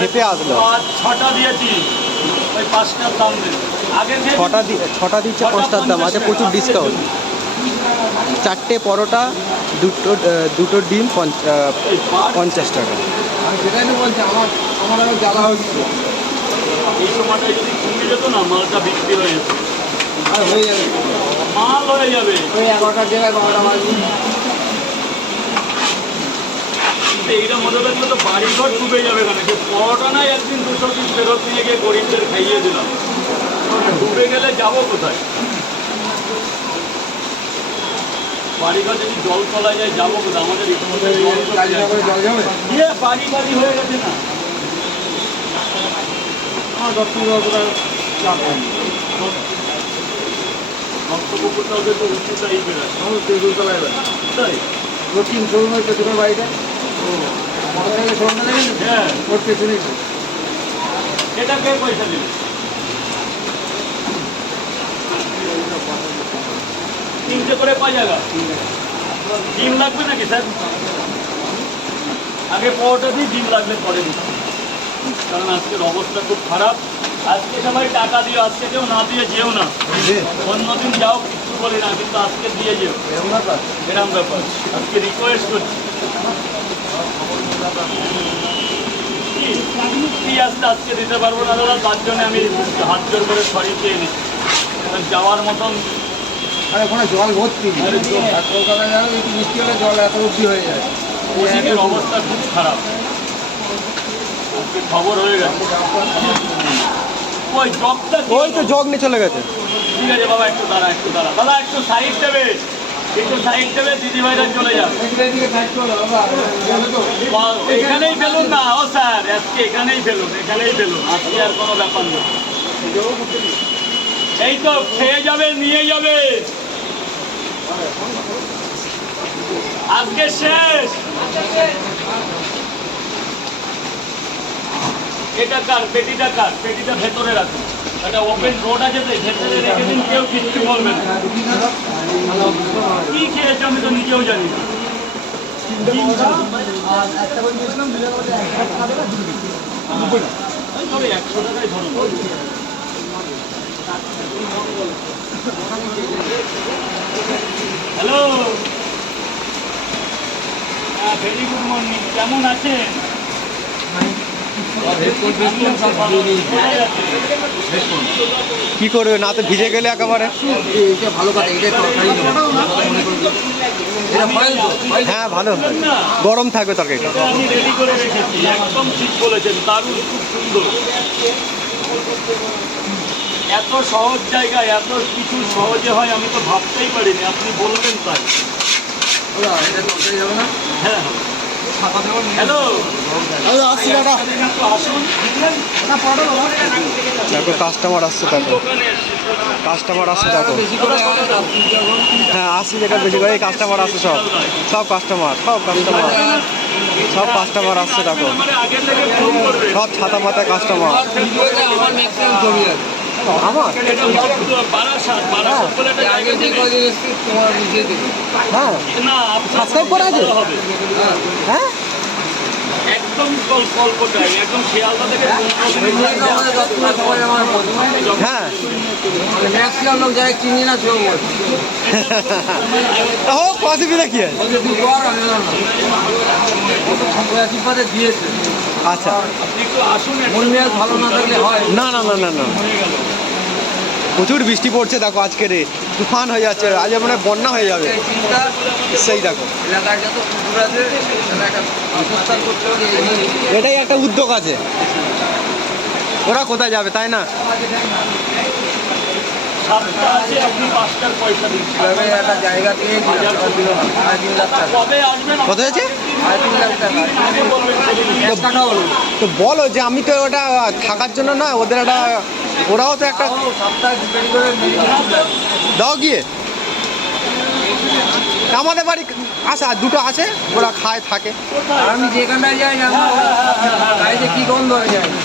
ঝেপে আসলো। 6টা দিয়েছি, ওই 5টার দাম দেন। আগে ছটা দিচ্ছে 5টার দাম আছে, প্রচুর ডিসকাউন্ট। 4টে পরোটা, দুটো ডিম 50 টাকা। সেটাই তো বলছি, আমার আরো জ্বালা হচ্ছে। এই সময়টা যদি কমে যেত না, মালটা বিক্রি হয়ে যেত। আর হয়ে যাবে, মাল হয়ে যাবে। ওই 11টার জায়গায় 12টা বাজবে। কিন্তু এইটা মনে রাখলে তো বাড়িঘর ডুবে যাবে কেন? যে পরোটা নাই একদিন 200 পিস ফেরত নিয়ে গিয়ে গরিবদের খাইয়ে দিলাম, ডুবে গেলে যাবো কোথায়? বাড়িঘর যদি জল তলায় যায় যাবো কোথায়? আমাদের ইতিমধ্যে জল জল যাবে। দিয়ে বাড়ি বাড়ি হয়ে গেছে না। আমার 10-15 চাপ হয়। রক্তপুকুরটা ওদের তো উঁচু টাইপের আছে, আমার তেঁতুলতলায় বাড়ি। তাই? দক্ষিণ শোরুমের পেছনের বাড়িটা, বড় থেকে শোরুমটা দেখেন, হ্যাঁ, ওর পেছনেই। এটা কে পয়সা দেবে? 3টে করে পাওয়া যাবে। ডিম লাগবে নাকি স্যার? আগে পরোটা দিই, ডিম লাগলে পরে দিই, কারণ আজকের অবস্থা খুব খারাপ। আজকে সবাই টাকা দিও, আজকে কেউ না দিয়ে যেও না। অন্যদিন যাও, কিছু বলি না, কিন্তু আজকে দিয়ে যেও। এরকম ব্যাপার, আজকে রিকোয়েস্ট করছি। কি আসতে আজকে দিতে পারবো না দাদা, তার জন্য আমি হাত জোর করে সরি চেয়ে নিচ্ছি। যাওয়ার মতন আর ওখানে জল ভর্তি। কলকাতায় জানো, একটু বৃষ্টি হলে জল এত অব্দি হয়ে যায়। কোচিংয়ের অবস্থা খুব খারাপ, আজকে খবর হয়ে গেছে। ওই জগটা ওই তো জগ নিয়ে চলে গেছে। ঠিক আছে বাবা, একটু দাঁড়া, একটু দাঁড়া দাদা, একটু সাইড দেবে, একটু সাইড দেবে, দিদিভাইরা চলে যাবে। এখানেই ফেলুন না, ও স্যার আজকে এখানেই ফেলুন, এখানেই ফেলুন, আজকে আর কোনো ব্যাপার নেই। এই তো খেয়ে যাবে, নিয়ে যাবে, আজকে শেষ। এটা কার? পেটিটা কার? পেটিটা ভেতরে রাখুন, একটা ওপেন রোড আছে তো, ভেতরে রেখে দিন, কেউ কিচ্ছু বলবে না। কি খেয়েছে আমি তো নিজেও জানি না। তবে 100 টাকায় ধরুন। হ্যালো, ভেরি গুড মর্নিং, কেমন আছেন? কি করবে না, তো ভিজে গেলে একেবারে। এটা ভালো কথা, এটা তরকারি এটা ফয়েল তো। হ্যাঁ ভালো, গরম থাকবে তরকারিটা। এটা আমি রেডি করে রেখেছি, একদম ঠিক বলেছেন, দারুণ, খুব সুন্দর। এত সহজ জায়গায় এত কিছু সহজে হয় আমি তো ভাবতেই পারিনি, আপনি বলবেন তাই। এটা তরকারি যাবে না? হ্যাঁ, হ্যালো, আসছি দাদা। আসুন। দেখো কাস্টমার আসছে, দেখো দোকানে এসছি। কাস্টমার আসছে, দেখো। বেশি করে হ্যাঁ আসছে, যেটা বেশি করে কাস্টমার আসছে, সব কাস্টমার আসছে, দেখো। মানে আগে থেকে ফোন করবে। সব ছাতা মাথায় কাস্টমার। আমার ম্যাক্সিমাম ছবি আছে। আমার এটা বারাসাত বলে একটা আগে জায়গা যে থেকে। কদিন এসছি তোমার নিজে দেখি। হ্যাঁ না, আপনার Subscribe করা আছে? ভালো হবে। হ্যাঁ একদম কল্পটাই, একদম শিয়ালদা থেকে আমাদের দপ্তরে সবাই আমার বন্ধু। হ্যাঁ ম্যাক্সিমাম লোক যাই চিনি না সেও বলে। ও অসুবিধা কি আছে? বলছে তুই কর, আমি বললাম না। ও তো আশীর্বাদে দিয়েছে। আচ্ছা, আপনি একটু আসুন। মন মেজাজ ভালো না থাকলে হয়। না না না না না, প্রচুর বৃষ্টি পড়ছে, দেখো আজকে রে তুফান হয়ে যাচ্ছে, আজ মানে বন্যা হয়ে যাবে। এই চিন্তা সেই দেখো, এলাকায় যত কুকুর আছে এলাকা বাসস্থান করতে হবে, এই নিয়ে এটাই একটা উদ্যোগ আছে। ওরা কোথায় যাবে, তাই না? 7টা আছে, আপনি 5টার পয়সা দিন। কিভাবে একটা জায়গা দিয়ে দিল না, 3 লাখ টাকা। কবে আসবেন? কত হয়েছে? 3 লাখ টাকা। আগে বলবেন, ক্যাশ কাটা হলো। তো বলো যে আমি তো ওটা থাকার জন্য না, ওদের একটা, ওরাও তো একটা তাও সপ্তাহে দেরি করে দাও গিয়ে। আমাদের বাড়ি আছে, আর দুটো আছে, ওরা খায় থাকে। আর আমি যেখানটায় যাই আমার গাড়িতে কি গন্ধ হয়ে যায়।